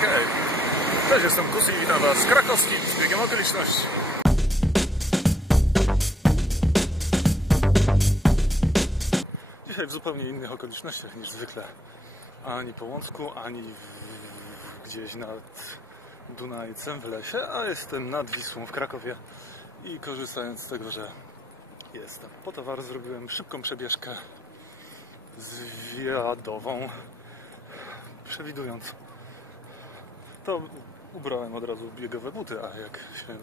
Hej! Cześć, jestem Kus i witam Was z krakowskim zbiegiem okoliczności. Dzisiaj w zupełnie innych okolicznościach niż zwykle. Ani po Łącku, ani w, gdzieś nad Dunajcem w lesie, a jestem nad Wisłą w Krakowie i korzystając z tego, że jestem po towar, zrobiłem szybką przebieżkę zwiadową, przewidując to ubrałem od razu biegowe buty, a jak się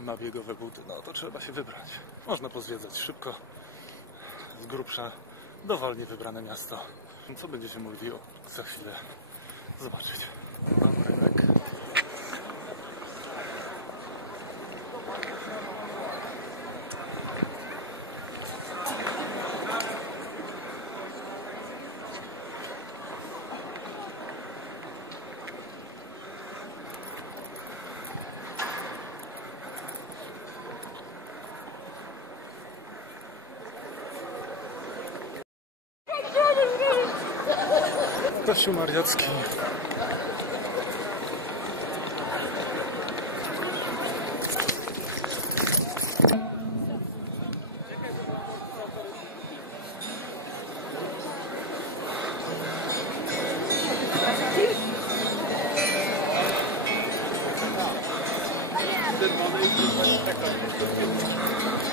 ma biegowe buty, no to trzeba się wybrać. Można pozwiedzać szybko, z grubsza, dowolnie wybrane miasto. Co będziecie mogli o, za chwilę zobaczyć. Mam rynek. Kościół Mariacki.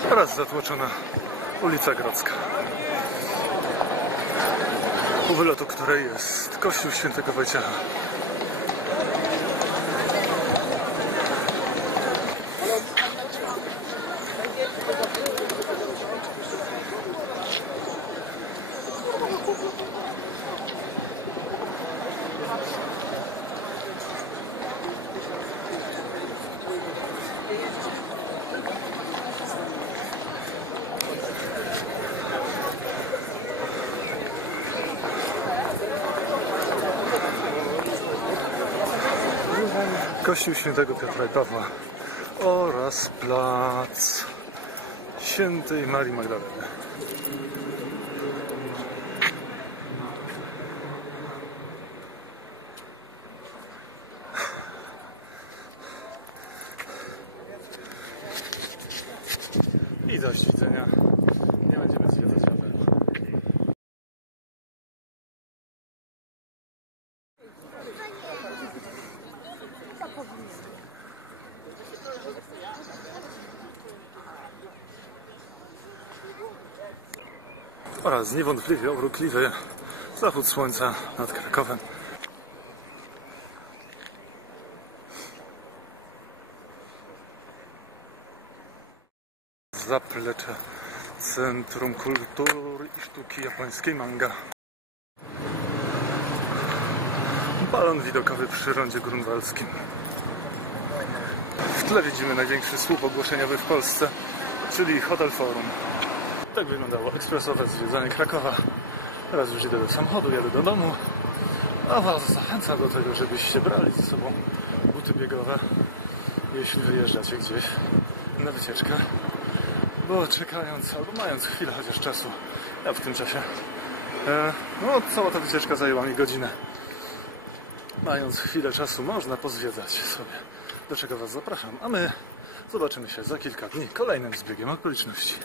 Teraz zatłoczona ulica Grodzka. U wylotu której jest Kościół Świętego Wojciecha. Kościół Świętego Piotra i Pawła oraz plac Świętej Marii Magdaleny. I dość widzenia. Oraz niewątpliwie urokliwy zachód słońca nad Krakowem. Zaplecze Centrum Kultury i Sztuki Japońskiej Manga. Balon widokowy przy rondzie grunwaldzkim. Tle widzimy największy słup ogłoszeniowy w Polsce, czyli Hotel Forum. Tak wyglądało ekspresowe zwiedzanie Krakowa. Teraz już idę do samochodu, jadę do domu. A Was zachęcam do tego, żebyście brali ze sobą buty biegowe, jeśli wyjeżdżacie gdzieś na wycieczkę. Bo czekając, albo mając chwilę chociaż czasu, ja w tym czasie, e, no cała ta wycieczka zajęła mi godzinę. Mając chwilę czasu, można pozwiedzać sobie, do czego Was zapraszam. A my zobaczymy się za kilka dni kolejnym zbiegiem okoliczności.